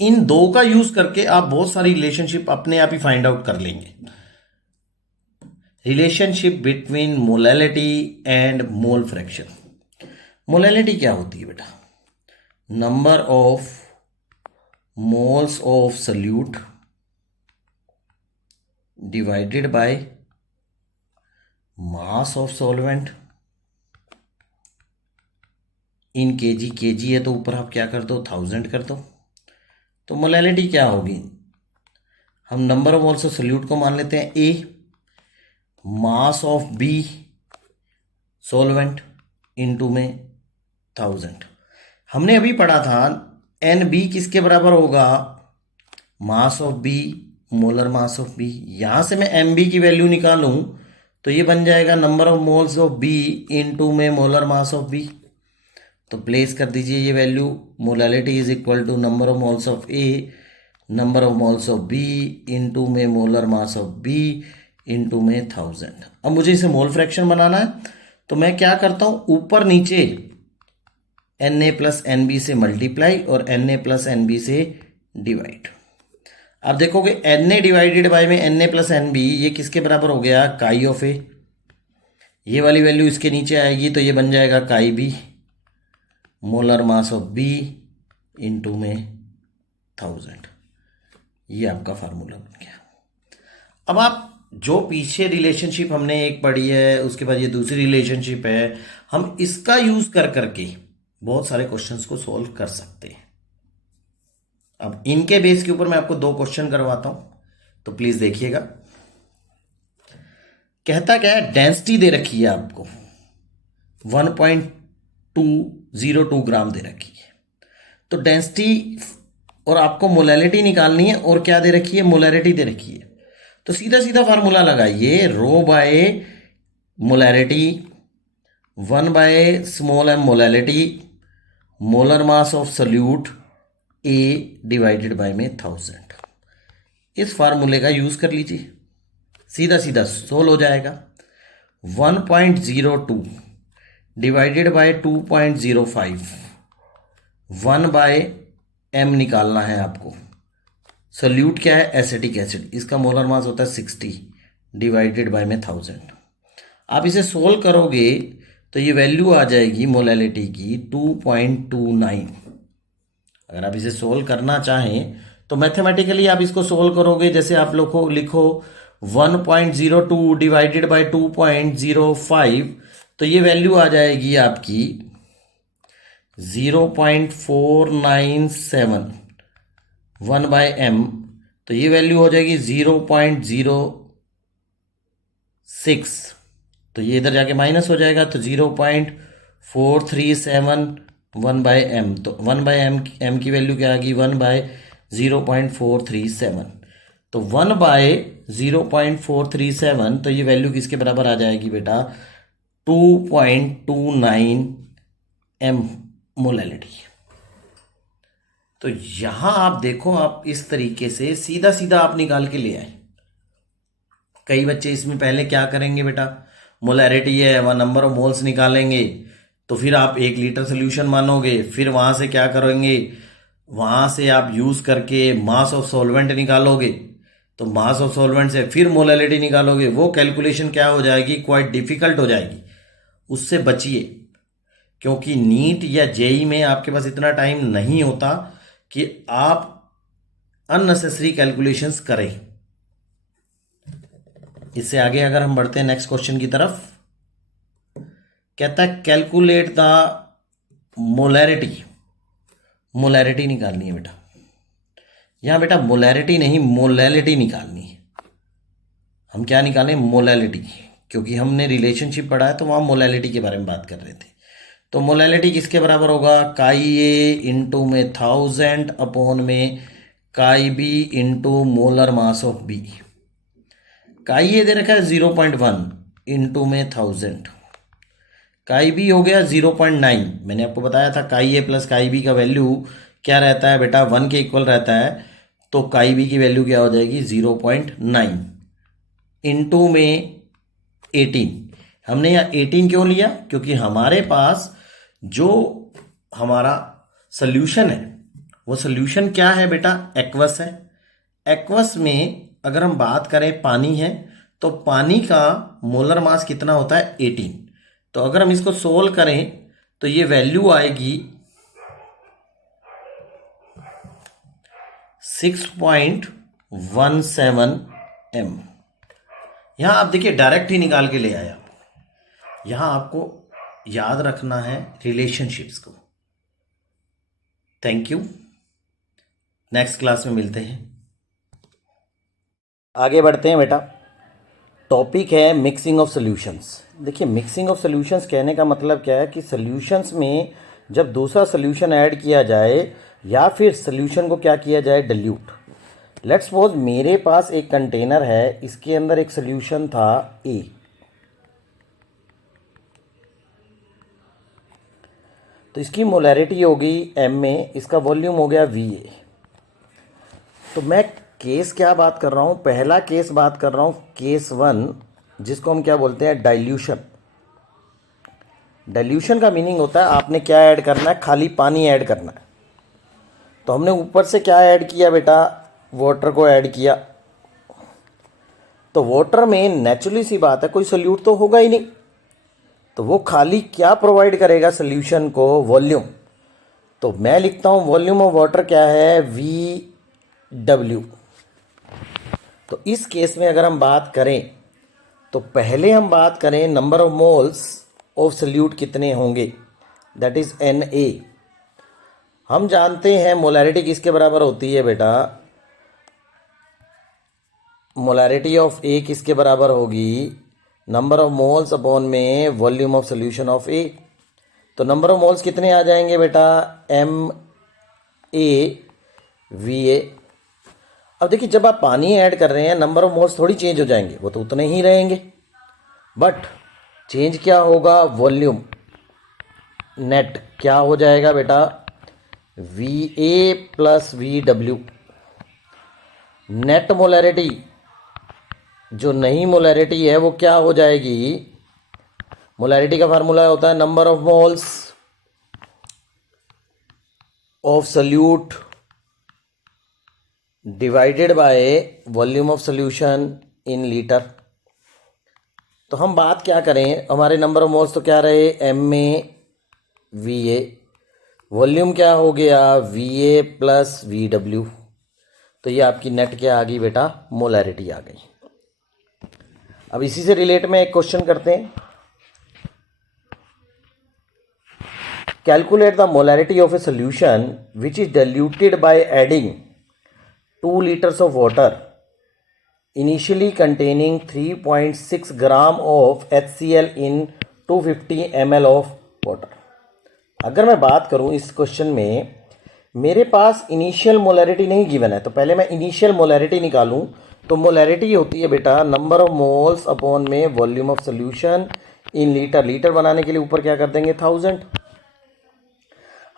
इन 2 का यूज करके आप बहुत सारी रिलेशनशिप अपने आप ही फाइंड आउट कर लेंगे। Relationship between molality and mole fraction. Molality क्या होती है बेटा? Number of moles of solute divided by mass of solvent in KG. KG है तो ऊपर आप क्या कर दो, 1000 कर दो। तो मोलैलिटी क्या होगी, हम number of moles of solute को मान लेते हैं A, mass of B solvent into में 1000। हमने अभी पढ़ा था एन बी किसके बराबर होगा, mass of B molar mass of B. यहां से मैं एम बी की वैल्यू निकालूं तो ये बन जाएगा number of moles of B into में मोलर मास ऑफ बी। तो प्लेस कर दीजिए ये value, molality is equal to number of moles of A number of moles of B into में molar mass of B into में 1000। अब मुझे इसे मोल फ्रैक्शन बनाना है तो मैं क्या करता हूं, ऊपर नीचे N A plus N B से मल्टीप्लाई और N A plus N B से डिवाइड। अब देखोगे एन ए डिवाइडेड बाय में N A plus N B, ये किसके बराबर हो गया, काई ऑफ ए। ये वाली वैल्यू इसके नीचे आएगी तो ये बन जाएगा chi B molar mass of B into में 1000। ये आपका फार्मूला बन गया। अब आप जो पीछे रिलेशनशिप हमने एक पढ़ी है, उसके बाद ये दूसरी रिलेशनशिप है, हम इसका यूज कर करके बहुत सारे क्वेश्चंस को सॉल्व कर सकते हैं। अब इनके बेस के ऊपर मैं आपको 2 क्वेश्चन करवाता हूं, तो प्लीज देखिएगा। कहता क्या है, डेंसिटी दे रखी है आपको 1.202 ग्राम दे रखी है। तो डेंसिटी और आपको मोलैलिटी निकालनी है, और क्या दे रखी है, मोलैरिटी दे रखी है। तो सीधा सीधा फार्मूला लगाइए, rho by molarity 1 by small m molality molar mass of solute A divided by में 1000। इस फार्मूले का यूज कर लीजिए, सीधा सीधा सोल्व हो जाएगा। 1.02 डिवाइडेड बाय 2.05 1 बाय एम निकालना है आपको। सल्यूट क्या है, एसिटिक एसिड, इसका मोलर मास होता है 60 डिवाइडेड बाय में 1000। आप इसे सोल्व करोगे तो ये वैल्यू आ जाएगी मोलैलिटी की 2.29। अगर आप इसे सोल्व करना चाहें तो मैथमेटिकली आप इसको सोल्व करोगे, जैसे आप लोग को लिखो 1.02 डिवाइडेड बाय 2.05, तो ये वैल्यू आ जाएगी आपकी 0.497 1 बाय एम। तो ये वैल्यू हो जाएगी 0.06, तो ये इधर जाके माइनस हो जाएगा, तो 0.437 1 बाय एम। तो 1 बाय एम की वैल्यू क्या आ गई, 1 बाय 0.437। तो 1 बाय 0.437, तो ये वैल्यू किसके बराबर आ जाएगी बेटा, 2.29 एम मोलैलिटी। तो यहां आप देखो, आप इस तरीके से सीधा सीधा आप निकाल के ले आए। कई बच्चे इसमें पहले क्या करेंगे बेटा, मोलैरिटी है वह नंबर ऑफ मोल्स निकालेंगे, तो फिर आप 1 लीटर सोल्यूशन मानोगे, फिर वहां से क्या करेंगे, वहां से आप यूज करके मास ऑफ सॉल्वेंट निकालोगे, तो मास ऑफ सॉल्वेंट से फिर मोलैलिटी निकालोगे। वो कैलकुलेशन क्या हो जाएगी, क्वाइट डिफिकल्ट हो जाएगी। उससे बचिए, क्योंकि नीट या जेई में आपके पास इतना टाइम नहीं होता कि आप अननेसेसरी कैलकुलेशंस करें। इससे आगे अगर हम बढ़ते हैं नेक्स्ट क्वेश्चन की तरफ, कहता है कैलकुलेट द मोलैरिटी। मोलैरिटी निकालनी है बेटा, यहां बेटा मोलैरिटी नहीं मोलैलिटी निकालनी है। हम क्या निकालें, मोलैलिटी, क्योंकि हमने रिलेशनशिप पढ़ा है तो वहां मोलैलिटी के बारे में बात कर रहे थे। तो मोलैलिटी किसके बराबर होगा, काई ए इंटू में 1000 अपॉन में chi B into molar mass of B. Chi A दे रखा है 0.1 इंटू में 1000, काई बी हो गया 0.9। मैंने आपको बताया था काई ए प्लस काई बी का वैल्यू क्या रहता है बेटा, 1 के इक्वल रहता है। तो काई बी की वैल्यू क्या हो जाएगी, 0.9 इंटू में 18। हमने यहाँ 18 क्यों लिया, क्योंकि हमारे पास जो हमारा सोल्यूशन है वो सोल्यूशन क्या है बेटा, एक्वस है। एक्वस में अगर हम बात करें पानी है, तो पानी का मोलर मास कितना होता है, 18। तो अगर हम इसको सोल्व करें तो ये वैल्यू आएगी 6.17 एम। यहाँ आप देखिए डायरेक्ट ही निकाल के ले आया। यहाँ आपको याद रखना है रिलेशनशिप्स को। थैंक यू, नेक्स्ट क्लास में मिलते हैं। आगे बढ़ते हैं बेटा। टॉपिक है मिक्सिंग ऑफ सॉल्यूशंस। देखिए मिक्सिंग ऑफ सॉल्यूशंस कहने का मतलब क्या है कि सॉल्यूशंस में जब दूसरा सॉल्यूशन ऐड किया जाए या फिर सॉल्यूशन को क्या किया जाए, डिल्यूट। लेट्स सपोज मेरे पास एक कंटेनर है, इसके अंदर एक सॉल्यूशन था ए, तो इसकी मोलैरिटी हो गई एम ए, इसका वॉल्यूम हो गया वी ए। तो मैं केस क्या बात कर रहा हूँ, पहला केस बात कर रहा हूँ, केस 1, जिसको हम क्या बोलते हैं, डाइल्यूशन। डाइल्यूशन का मीनिंग होता है आपने क्या ऐड करना है, खाली पानी ऐड करना है। तो हमने ऊपर से क्या ऐड किया बेटा, वाटर को ऐड किया। तो वाटर में नेचुरली सी बात है कोई सोल्यूट तो होगा ही नहीं, तो वो खाली क्या प्रोवाइड करेगा सोल्यूशन को, वॉल्यूम। तो मैं लिखता हूँ वॉल्यूम ऑफ वाटर क्या है, वी डब्ल्यू। तो इस केस में अगर हम बात करें तो पहले हम बात करें number of moles of solute कितने होंगे, दैट इज एन ए। हम जानते हैं मोलैरिटी किसके बराबर होती है बेटा, मोलैरिटी ऑफ ए किसके बराबर होगी, नंबर ऑफ मोल्स अपॉन में वॉल्यूम ऑफ सोल्यूशन ऑफ ए। तो नंबर ऑफ मोल्स कितने आ जाएंगे बेटा, एम ए वी ए। अब देखिए जब आप पानी ऐड कर रहे हैं नंबर ऑफ मोल्स थोड़ी चेंज हो जाएंगे, वो तो उतने ही रहेंगे, बट चेंज क्या होगा, वॉल्यूम। नेट क्या हो जाएगा बेटा, we A plus V W. Net molarity जो नई मोलैरिटी है वो क्या हो जाएगी, मोलैरिटी का फार्मूला होता है number of moles of solute divided by volume of solution in litre. तो हम बात क्या करें, हमारे नंबर ऑफ मोल्स तो क्या रहे, M A V A, volume क्या हो गया, V A plus V W. तो ये आपकी नेट क्या आ गई बेटा, मोलैरिटी आ गई। अब इसी से रिलेट में एक क्वेश्चन करते हैं, calculate the molarity of a solution which is diluted by adding 2 liters of water initially containing 3.6 gram of HCl in 250 ml of water। अगर मैं बात करूं इस क्वेश्चन में, मेरे पास इनिशियल मोलैरिटी नहीं गिवन है, तो पहले मैं इनिशियल मोलैरिटी निकालूं। तो मोलैरिटी होती है बेटा नंबर ऑफ मोल्स अपॉन में volume of solution in litre. Litre बनाने के लिए ऊपर क्या कर देंगे, 1000।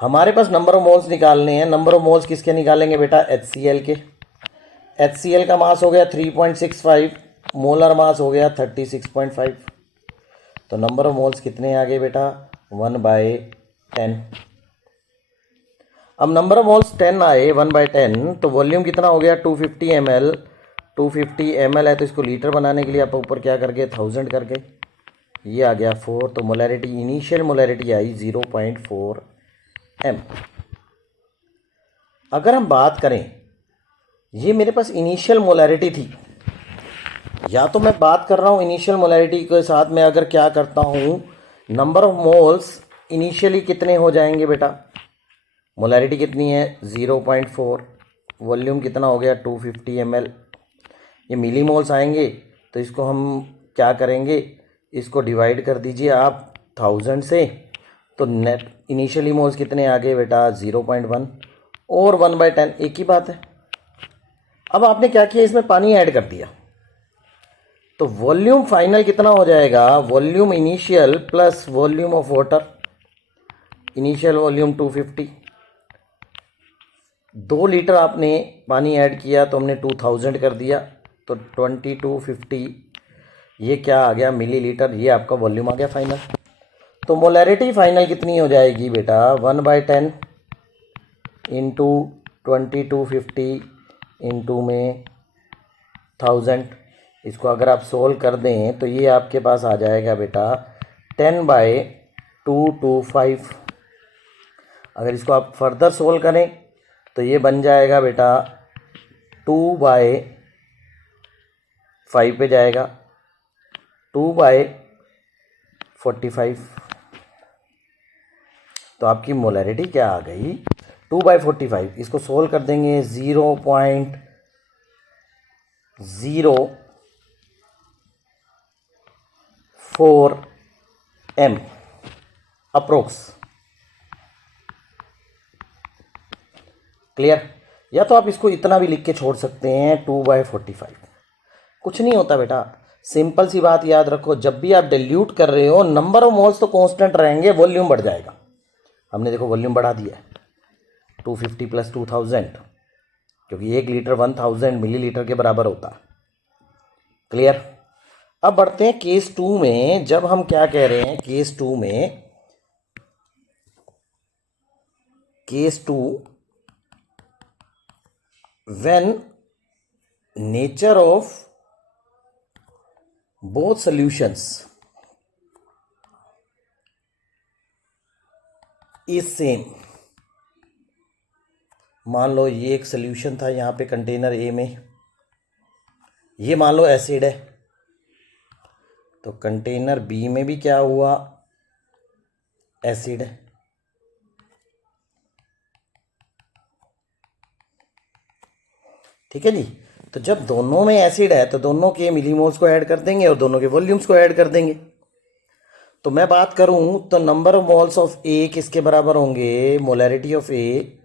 हमारे पास नंबर ऑफ मोल्स निकालने हैं, नंबर ऑफ मोल्स किसके निकालेंगे बेटा, HCl के। HCl का मास हो गया 3.65, मोलर मास हो गया 36.5। तो नंबर ऑफ मोल्स कितने आ गए बेटा, 1/10। अब नंबर ऑफ मोल्स 10 आए, 1/10, तो वॉल्यूम कितना हो गया, 250 ml। 250 ml है तो इसको लीटर बनाने के लिए आप ऊपर क्या करके 1000 करके, ये आ गया 4। तो मोलैरिटी, इनिशियल मोलैरिटी आई 0.4 m। अगर हम बात करें, ये मेरे पास इनिशियल मोलैरिटी थी, या तो मैं बात कर रहा हूँ इनिशियल मोलैरिटी के साथ में अगर क्या करता हूँ, नंबर ऑफ मोल्स इनिशियली कितने हो जाएंगे बेटा, मोलैरिटी कितनी है 0.4, वॉल्यूम कितना हो गया 250 ml। ये मिली मोल्स आएंगे तो इसको हम क्या करेंगे, इसको डिवाइड कर दीजिए आप 1000 से। तो नेट इनिशियली मोल्स कितने आ गए बेटा, 0.1 और 1/10, एक ही बात है। अब आपने क्या किया, इसमें पानी ऐड कर दिया, तो वॉल्यूम फाइनल कितना हो जाएगा, volume initial plus volume of water. Initial volume 250, 2 litre आपने पानी ऐड किया तो हमने 2000 कर दिया, तो 2250 ये क्या आ गया, मिलीलीटर। ये आपका वॉल्यूम आ गया फाइनल। तो मोलैरिटी फाइनल कितनी हो जाएगी बेटा, 1/10 इंटू 2250 इंटू में 1000। इसको अगर आप सोल्व कर दें तो ये आपके पास आ जाएगा बेटा 10/225। अगर इसको आप फर्दर सोल्व करें तो ये बन जाएगा बेटा 2/5 पे जाएगा। 2/45। तो आपकी मोलैरिटी क्या आ गई, 2/45। इसको सोल्व कर देंगे 0.04 m अप्रोक्स। क्लियर? या तो आप इसको इतना भी लिख के छोड़ सकते हैं 2/45। कुछ नहीं होता बेटा, सिंपल सी बात याद रखो, जब भी आप डिल्यूट कर रहे हो नंबर ऑफ मोल्स तो कांस्टेंट रहेंगे, वॉल्यूम बढ़ जाएगा। हमने देखो वॉल्यूम बढ़ा दिया है 250 + 2000, क्योंकि 1 लीटर 1000 मिलीलीटर के बराबर होता है। क्लियर? अब बढ़ते हैं केस 2 में। जब हम क्या कह रहे हैं केस 2 में, case 2 when nature of both solutions is same। मान लो ये एक सोल्यूशन था यहाँ पे कंटेनर ए में, ये मान लो एसिड है, तो कंटेनर बी में भी क्या हुआ, एसिड है। ठीक है जी। तो जब दोनों में एसिड है तो दोनों के मिलीमोल्स को ऐड कर देंगे और दोनों के वॉल्यूम्स को ऐड कर देंगे। तो मैं बात करूं तो number of moles of A किसके बराबर होंगे, molarity of A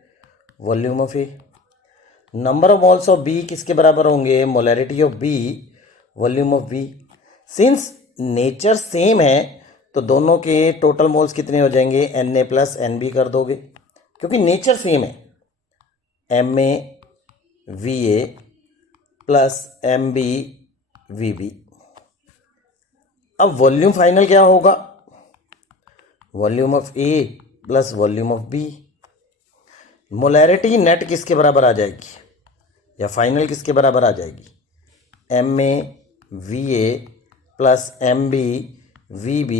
volume of A. Number of moles of B किसके बराबर होंगे, molarity of B volume of B. Since nature same है तो दोनों के टोटल मोल्स कितने हो जाएंगे, Na + Nb कर दोगे, क्योंकि नेचर सेम है। MaVa + MbVb। अब वॉल्यूम फाइनल क्या होगा, volume of A + volume of B. Molarity net किसके बराबर आ जाएगी या फाइनल किसके बराबर आ जाएगी, MaVa + MbVb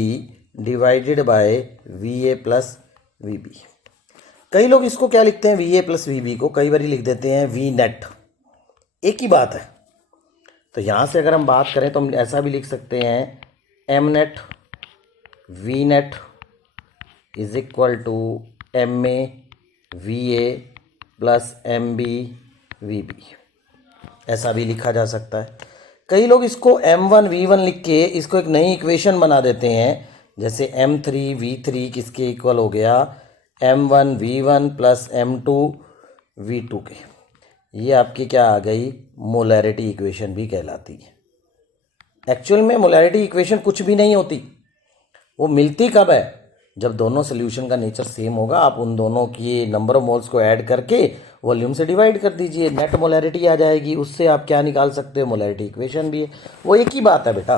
divided by Va + Vb। कई लोग इसको क्या लिखते हैं, Va + Vb को कई बार लिख देते हैं V नेट, एक ही बात है। तो यहाँ से अगर हम बात करें तो हम ऐसा भी लिख सकते हैं M net V net is equal to MaVa + MbVb, ऐसा भी लिखा जा सकता है। कई लोग इसको M1V1 लिख के इसको एक नई इक्वेशन बना देते हैं, जैसे M3V3 किसके इक्वल हो गया, M1V1 + M2V2 के। ये आपकी क्या आ गई, मोलैरिटी इक्वेशन भी कहलाती है। एक्चुअल में मोलैरिटी इक्वेशन कुछ भी नहीं होती, वो मिलती कब है, जब दोनों सोल्यूशन का नेचर सेम होगा। आप उन दोनों की नंबर ऑफ मोल्स को ऐड करके वॉल्यूम से डिवाइड कर दीजिए, नेट मोलैरिटी आ जाएगी। उससे आप क्या निकाल सकते हो, मोलैरिटी इक्वेशन भी है, वो एक ही बात है बेटा।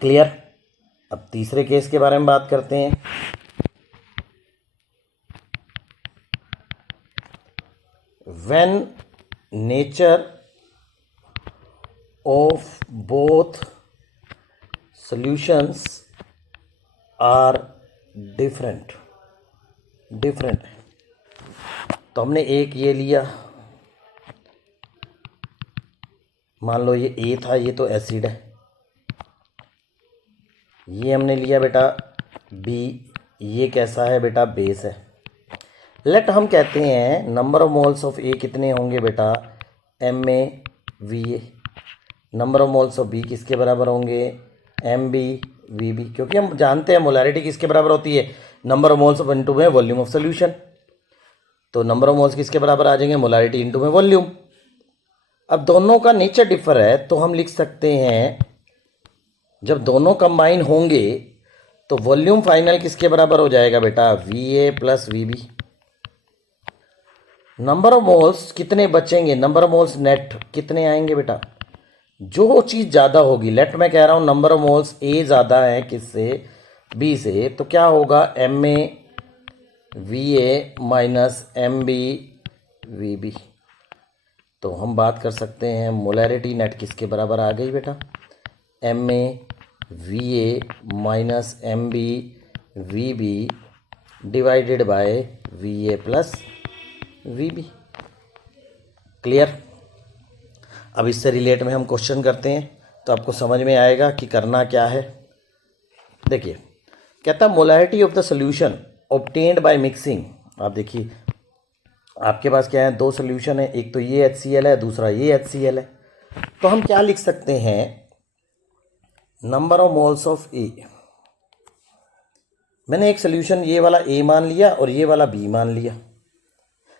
क्लियर? अब तीसरे केस के बारे में बात करते हैं। When nature of both solutions are different। तो हमने एक ये लिया, मान लो ये ए था, ये तो एसिड है। ये हमने लिया बेटा बी, ये कैसा है बेटा, बेस है। लेट हम कहते हैं number of moles of A कितने होंगे बेटा, MaVa। Number of moles of B किसके बराबर होंगे, MbVb, क्योंकि हम जानते हैं मोलैरिटी किसके बराबर होती है, number of moles of into में वॉल्यूम ऑफ सोल्यूशन। तो नंबर ऑफ मोल्स किसके बराबर आ जाएंगे, मोलैरिटी इनटू में वॉल्यूम। अब दोनों का नेचर डिफर है तो हम लिख सकते हैं जब दोनों कंबाइन होंगे तो वॉल्यूम फाइनल किसके बराबर हो जाएगा बेटा, Va + Vb। Number of moles कितने बचेंगे, नंबर ऑफ मोल्स नेट कितने आएंगे बेटा, जो चीज़ ज़्यादा होगी। लेट मैं कह रहा हूँ नंबर ऑफ मोल्स ए ज़्यादा है किससे, बी से, तो क्या होगा, MaVa - MbVb। तो हम बात कर सकते हैं मोलैरिटी नेट किसके बराबर आ गई बेटा, MaVa - MbVb divided by Va + Vb। Clear? अब इससे रिलेट में हम क्वेश्चन करते हैं। तो आपको समझ में आएगा कि करना क्या है। देखिए, कहता है molarity of the solution obtained by mixing. आप देखिए, आपके पास क्या है, दो सोल्यूशन है, एक तो ये HCl है, दूसरा ये HCl है। तो हम क्या लिख सकते हैं, नंबर ऑफ मोल्स ऑफ ए। मैंने एक सोल्यूशन ये वाला ए मान लिया और ये वाला बी मान लिया।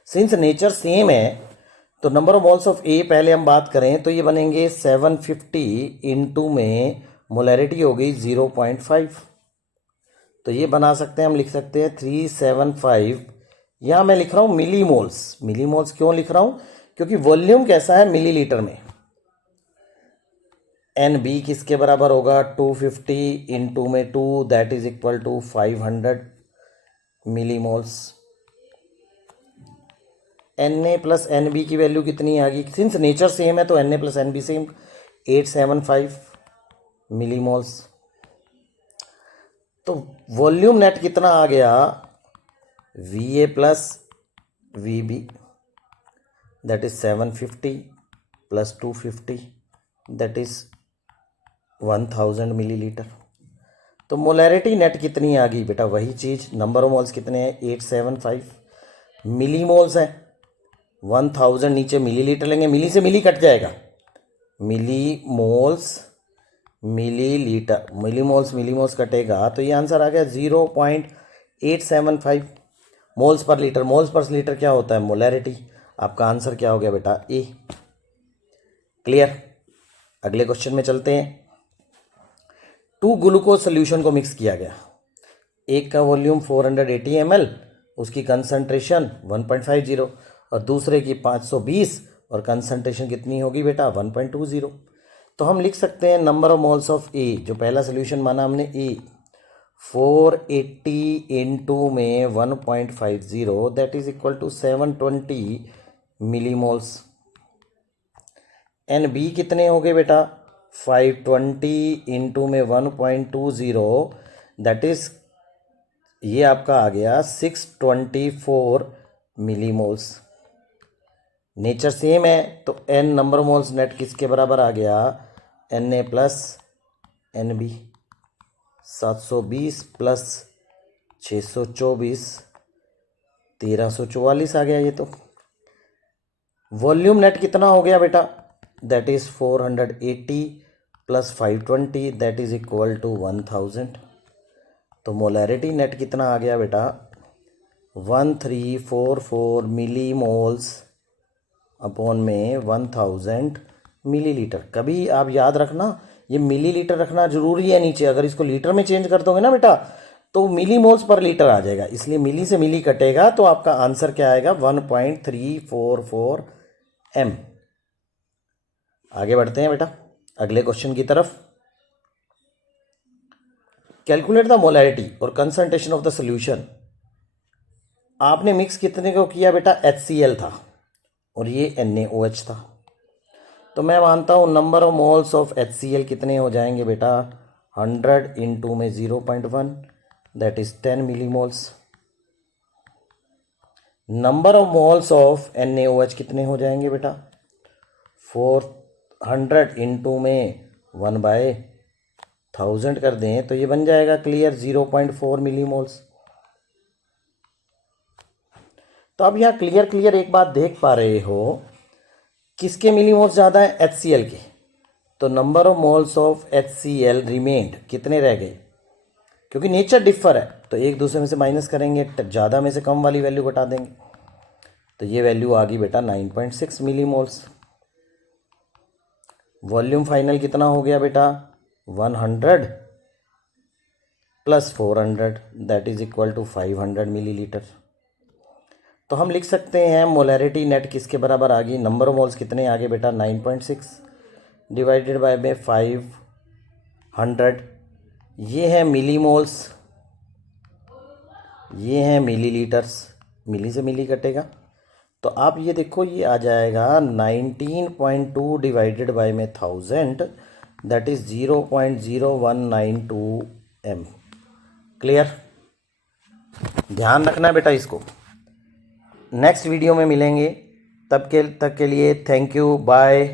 सिंस नेचर सेम है तो नंबर ऑफ मोल्स ऑफ ए पहले हम बात करें तो ये बनेंगे 750 इंटू में मोलैरिटी हो गई 0.5। तो ये बना सकते हैं, हम लिख सकते हैं 375। यहाँ मैं लिख रहा हूँ मिली मोल्स। मिली मोल्स क्यों लिख रहा हूँ, क्योंकि वॉल्यूम कैसा है मिलीलीटर में। एन बी किसके बराबर होगा, 250 इंटू में 2 that is equal to 500 milli moles. N A plus N B की वैल्यू कितनी आ गई, सिंस नेचर सेम है तो N A plus N B same, 875 milli moles. तो वॉल्यूम नेट कितना आ गया, V A plus V B that is 750 plus 250 that is 1000 millilitre. तो मोलैरिटी नेट कितनी आ गई बेटा, वही चीज़, नंबर ऑफ मोल्स कितने हैं 875, मिली मोल्स है 1000, नीचे मिलीलीटर लेंगे, मिली से मिली कट जाएगा, मिली मोल्स मिलीलीटर, मिली मोल्स कटेगा तो ये आंसर आ गया 0.875 moles per litre. Moles per litre क्या होता है, मोलैरिटी। आपका आंसर क्या हो गया बेटा, ए। क्लियर। अगले क्वेश्चन में चलते हैं। 2 ग्लूकोज सोल्यूशन को मिक्स किया गया, एक का वॉल्यूम 480 ml, उसकी कंसंट्रेशन 1.50, और दूसरे की 520 और कंसंट्रेशन कितनी होगी बेटा 1.20। तो हम लिख सकते हैं नंबर ऑफ मोल्स ऑफ ए, जो पहला सोल्यूशन माना हमने ए, 480 इंटू में 1.50 that is equal to 720 milli moles. N B कितने हो गए बेटा, 520 इंटू में 1.20 दैट इज, ये आपका आ गया 624 मिली मोल्स। नेचर सेम है तो एन नंबर मोल्स नेट किसके बराबर आ गया, N A plus N B, 720 plus 624 1344 आ गया ये तो। वॉल्यूम नेट कितना हो गया बेटा, that is 480 plus 520 that is equal to 1000। तो मोलैरिटी नेट कितना आ गया बेटा, 1344 मिली मोल्स अपॉन में 1000 मिलीलीटर। कभी आप याद रखना ये मिलीलीटर रखना जरूरी है नीचे, अगर इसको लीटर में चेंज कर दोगे ना बेटा तो मिली मोल्स पर लीटर आ जाएगा, इसलिए मिली से मिली कटेगा तो आपका आंसर क्या आएगा 1.344 m। आगे बढ़ते हैं बेटा अगले क्वेश्चन की तरफ। कैलकुलेट द मोलैरिटी और कंसंट्रेशन ऑफ द सोल्यूशन। आपने मिक्स कितने को किया बेटा, HCl था और ये NaOH था। तो मैं मानता हूँ number of moles of HCl कितने हो जाएंगे बेटा, 100 इंटू में 0.1 that is 10 milli moles. Number of moles of NaOH कितने हो जाएंगे बेटा, 400 इंटू में 1/1000 कर दें तो ये बन जाएगा क्लियर 0.4 मिली मोल्स। तो अब यहाँ क्लियर एक बात देख पा रहे हो, किसके मिली मोल्स ज़्यादा है, HCl के। तो number of moles of HCl remained कितने रह गए, क्योंकि नेचर डिफर है तो एक दूसरे में से माइनस करेंगे, ज़्यादा में से कम वाली वैल्यू घटा देंगे। तो ये वैल्यू आ गई बेटा 9.6 मिली मोल्स। वॉल्यूम फाइनल कितना हो गया बेटा, 100 plus 400 that is equal to 500 millilitre. तो हम लिख सकते हैं मोलैरिटी नेट किसके बराबर आ गई, नंबर ऑफ मोल्स कितने आ गए बेटा 9.6 डिवाइडेड बाय में 500, ये है मिली मोल्स, ये है मिलीलीटर्स, मिली से मिली कटेगा। तो आप ये देखो ये आ जाएगा 19.2 डिवाइडेड बाय में 1000 दैट इज 0.0192 m। क्लियर। ध्यान रखना है बेटा इसको। नेक्स्ट वीडियो में मिलेंगे, तब तक के लिए थैंक यू, बाय।